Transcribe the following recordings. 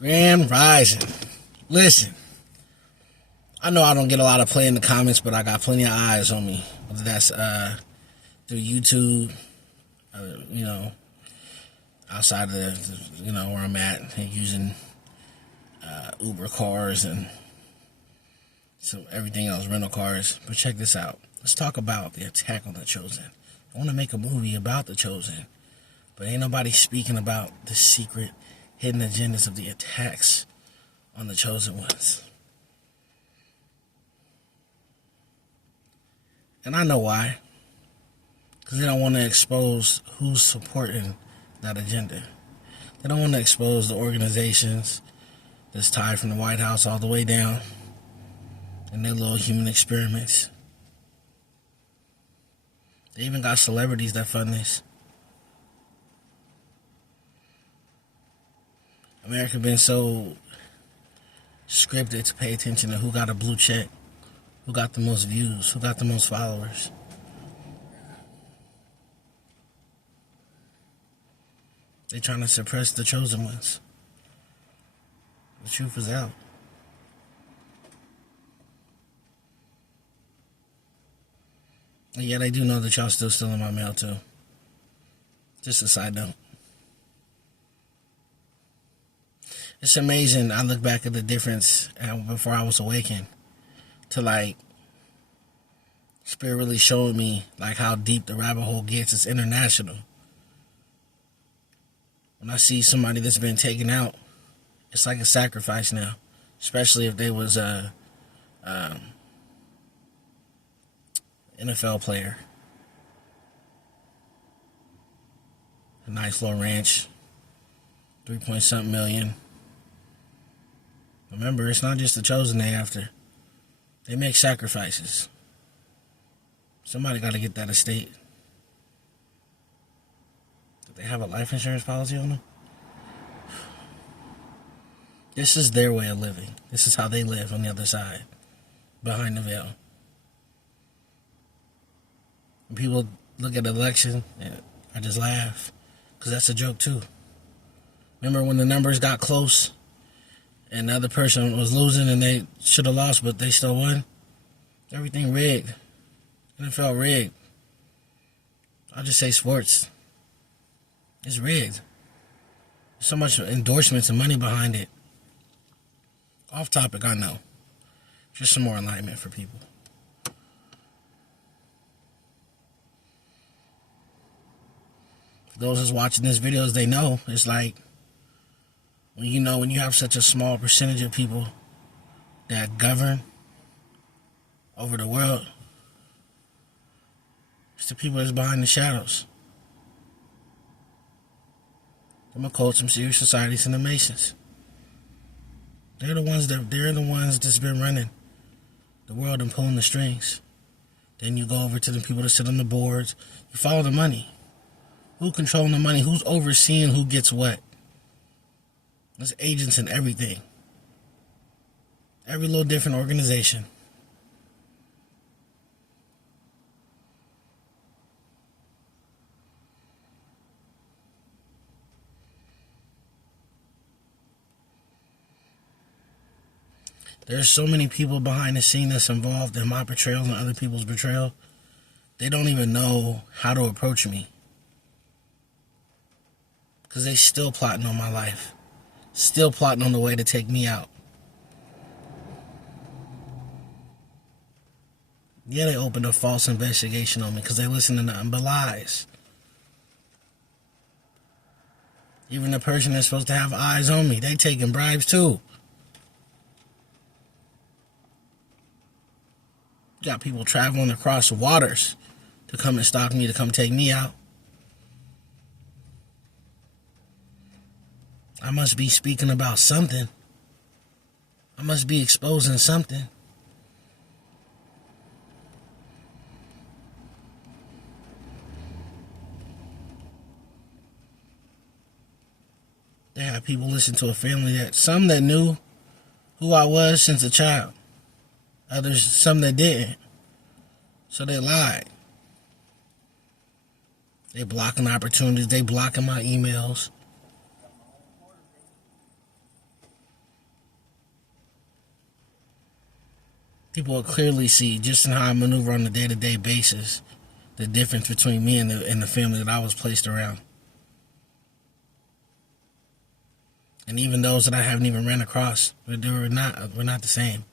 Grand Rising. Listen, I know I don't get a lot of play in the comments, but I got plenty of eyes on me. Whether that's through YouTube, you know, outside of where I'm at, and using Uber cars and everything else, rental cars. But check this out. Let's talk about the attack on the Chosen. I want to make a movie about the Chosen, but ain't nobody speaking about the secret, hidden agendas of the attacks on the Chosen ones. And I know why. Because they don't want to expose who's supporting that agenda. They don't want to expose the organizations that's tied from the White House all the way down and their little human experiments. They even got celebrities that fund this. America been so scripted to pay attention to who got a blue check, who got the most views, who got the most followers. They trying to suppress the chosen ones. The truth is out. And yeah, they do know that y'all still stealing my mail too. Just a side note. It's amazing. I look back at the difference before I was awakened to like Spirit really showed me like how deep the rabbit hole gets. It's international. When I see somebody that's been taken out, it's like a sacrifice now, especially if they was a NFL player. A nice little ranch, 3-point-something million. Remember, it's not just the Chosen they after. They make sacrifices. Somebody got to get that estate. Do they have a life insurance policy on them? This is their way of living. This is how they live on the other side, behind the veil. When people look at the election, I just laugh, because that's a joke too. Remember when the numbers got close and the other person was losing and they should have lost, but they still won? Everything rigged. NFL rigged. I'll just say sports. It's rigged. There's so much endorsements and money behind it. Off topic, I know. Just some more enlightenment for people. For those that's watching this videos, they know it's like when you have such a small percentage of people that govern over the world, it's the people that's behind the shadows. Them occults, some serious societies, and the Masons. They're the ones that's been running the world and pulling the strings. Then you go over to the people that sit on the boards. You follow the money. Who's controlling the money? Who's overseeing who gets what? There's agents in everything. Every little different organization. There's so many people behind the scene that's involved in my betrayal and other people's betrayal. They don't even know how to approach me. Because they still plotting on my life. Still plotting on the way to take me out. Yeah, they opened a false investigation on me because they listen to nothing but lies. Even the person that's supposed to have eyes on me, they taking bribes too. Got people traveling across the waters to come and stalk me, to come take me out. I must be speaking about something. I must be exposing something. They have people listen to a family some that knew who I was since a child. Others, some that didn't. So they lied. They blocking opportunities. They blocking my emails. People will clearly see, just in how I maneuver on a day-to-day basis, the difference between me and the family that I was placed around. And even those that I haven't even ran across, we're not the same.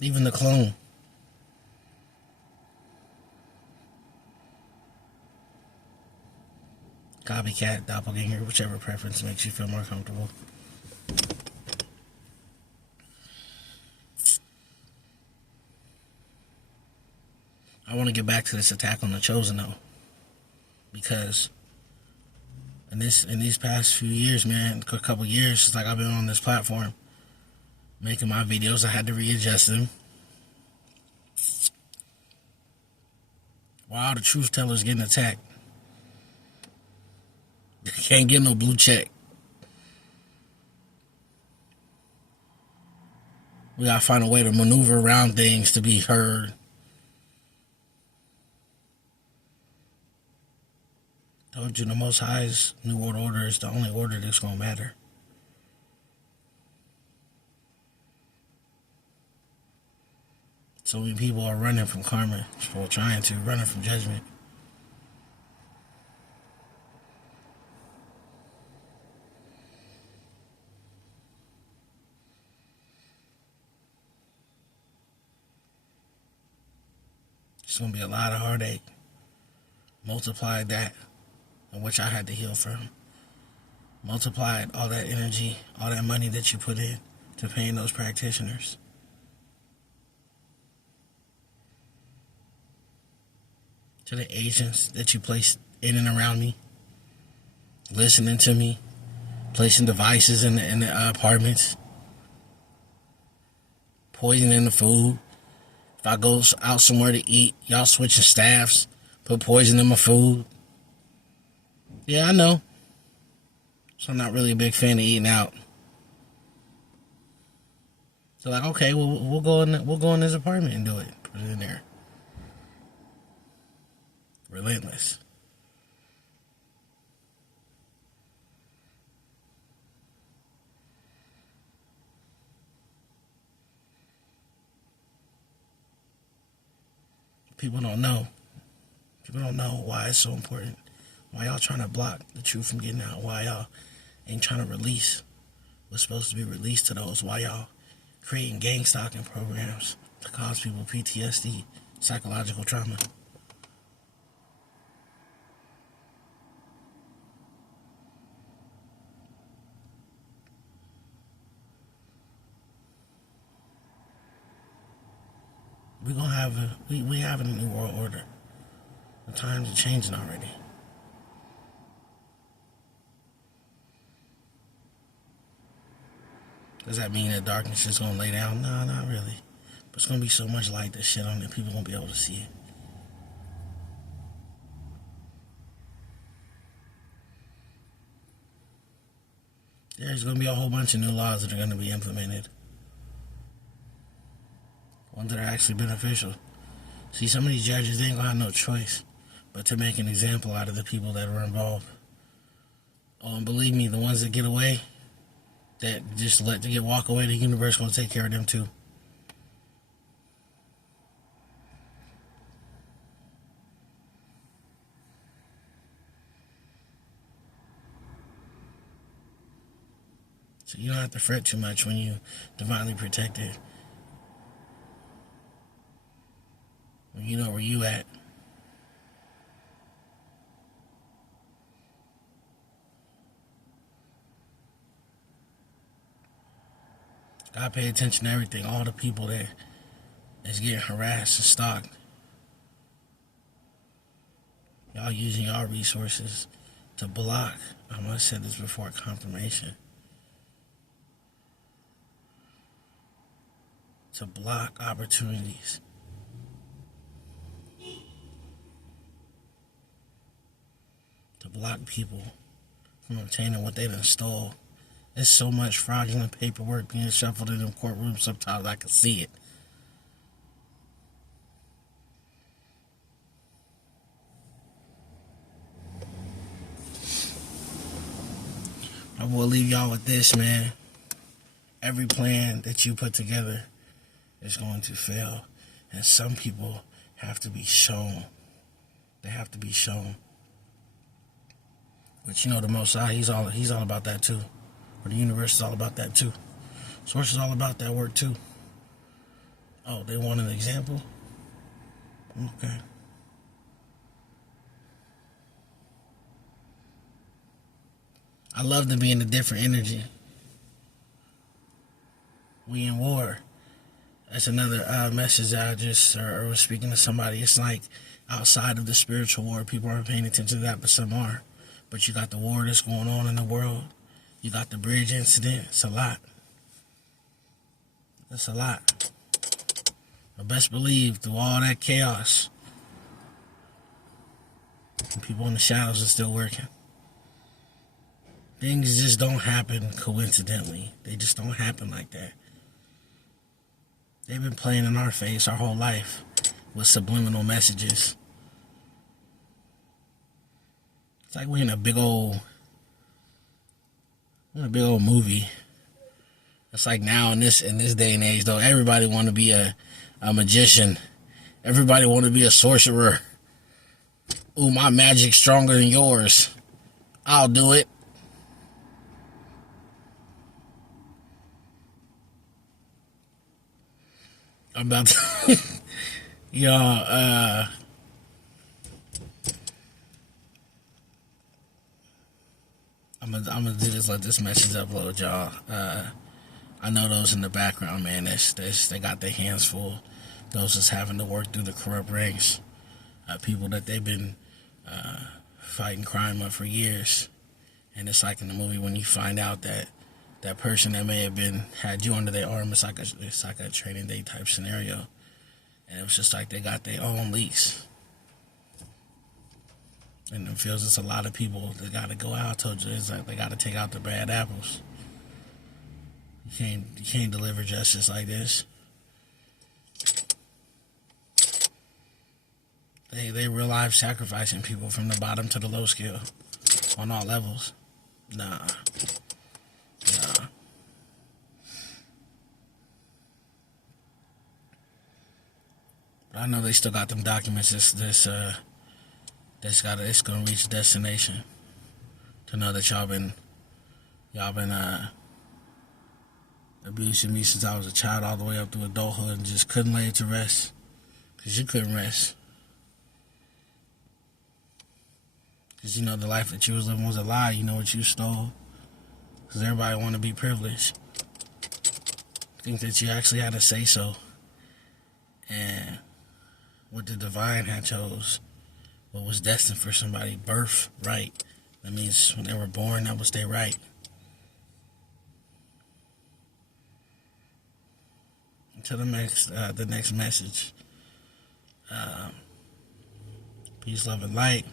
Even the clone. Copycat, doppelganger, whichever preference makes you feel more comfortable. I want to get back to this attack on the Chosen though, because in these past few years, man, a couple years, it's like I've been on this platform making my videos. I had to readjust them. While the truth tellers getting attacked, can't get no blue check. We gotta find a way to maneuver around things to be heard. Told you the Most High's New World Order is the only order that's gonna matter. So many people are running from karma, or running from judgment. It's gonna be a lot of heartache. Multiply that, in which I had to heal from. Multiply all that energy, all that money that you put in to paying those practitioners. To the agents that you placed in and around me, listening to me, placing devices in the apartments, poisoning the food. If I go out somewhere to eat, y'all switching staffs, put poison in my food. Yeah, I know. So I'm not really a big fan of eating out. So like, okay, well, we'll go in this apartment and do it. Put it in there. Relentless. People don't know. People don't know why it's so important. Why y'all trying to block the truth from getting out? Why y'all ain't trying to release what's supposed to be released to those? Why y'all creating gang stalking programs to cause people PTSD, psychological trauma? We're gonna have we having a new world order. The times are changing already. Does that mean that darkness is gonna lay down? No, not really. But it's gonna be so much light that shit on it, people won't be able to see it. There's gonna be a whole bunch of new laws that are gonna be implemented. Ones that are actually beneficial. See, some of these judges, they ain't gonna have no choice but to make an example out of the people that were involved. Oh, and believe me, the ones that get away, that just let the walk away, the universe gonna take care of them too. So you don't have to fret too much when you divinely protected. When you know where you at. Gotta pay attention to everything. All the people that is getting harassed and stalked. Y'all using y'all resources to block. I must have said this before confirmation. To block opportunities. To block people from obtaining what they done stole. There's so much fraudulent paperwork being shuffled in them courtrooms, sometimes I can see it. I will leave y'all with this, man. Every plan that you put together is going to fail. And some people have to be shown. They have to be shown. But you know, the Most High, he's all about that too. Or the universe is all about that too. Source is all about that work too. Oh, they want an example? Okay. I love to be in a different energy. We in war. That's another message that I just was speaking to somebody. It's like outside of the spiritual war, people aren't paying attention to that, but some are. But you got the war that's going on in the world. You got the bridge incident. It's a lot. It's a lot. But best believe through all that chaos, people in the shadows are still working. Things just don't happen coincidentally. They just don't happen like that. They've been playing in our face our whole life with subliminal messages. It's like we're in a big old movie. It's like now in this day and age, though, everybody want to be a magician. Everybody want to be a sorcerer. Ooh, my magic's stronger than yours. I'll do it. I'm about to, y'all, I'm gonna do this, let this message upload, y'all. I know those in the background, man, they got their hands full. Those that's having to work through the corrupt ranks. People that they've been fighting crime with for years. And it's like in the movie when you find out that that person that may have had you under their arm, it's like a training day type scenario. And it was just like they got their own lease. And it feels it's a lot of people that got to go out. I told you, it's like they got to take out the bad apples. You can't deliver justice like this. They real life sacrificing people from the bottom to the low scale on all levels. Nah. But I know they still got them documents. It's gonna reach destination. To know that y'all been abusing me since I was a child all the way up through adulthood and just couldn't lay it to rest. Cause you couldn't rest. Cause you know the life that you was living was a lie. You know what you stole. Cause everybody want to be privileged. Think that you actually had to say so. And what the divine had chose, what was destined for somebody, birth right. That means when they were born, that was their right. Until the next message. Peace, love, and light.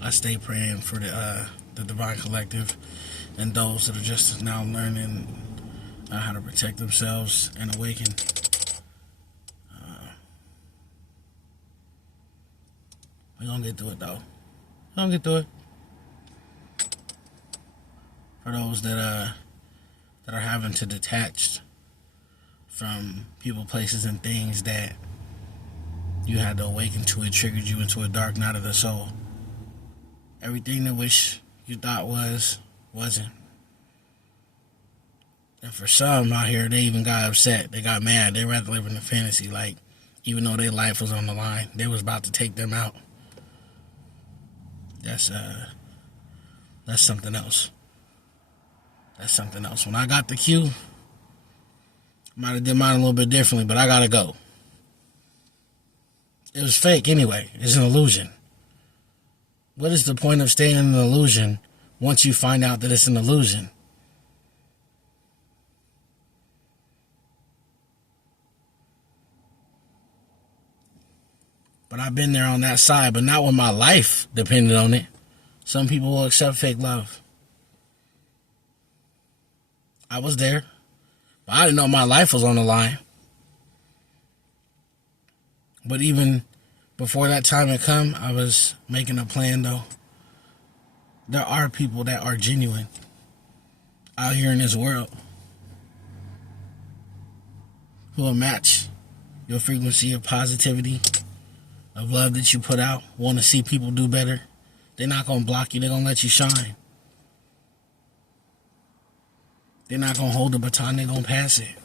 I stay praying for the Divine Collective and those that are just now learning how to protect themselves and awaken. We're gonna get through it, though. We're gonna get through it. For those that are having to detach from people, places, and things that you had to awaken to, it triggered you into a dark night of the soul. Everything that wish you thought wasn't. And for some out here, they even got upset. They got mad. They rather live in a fantasy, like, even though their life was on the line, they was about to take them out. That's something else. That's something else. When I got the cue, I might have did mine a little bit differently, but I gotta go. It was fake anyway. It's an illusion. What is the point of staying in an illusion once you find out that it's an illusion? But I've been there on that side, but not when my life depended on it. Some people will accept fake love. I was there, but I didn't know my life was on the line. But even before that time had come, I was making a plan, though. There are people that are genuine out here in this world. who will match your frequency of positivity, of love that you put out, want to see people do better. They're not going to block you. They're going to let you shine. They're not going to hold the baton. They're going to pass it.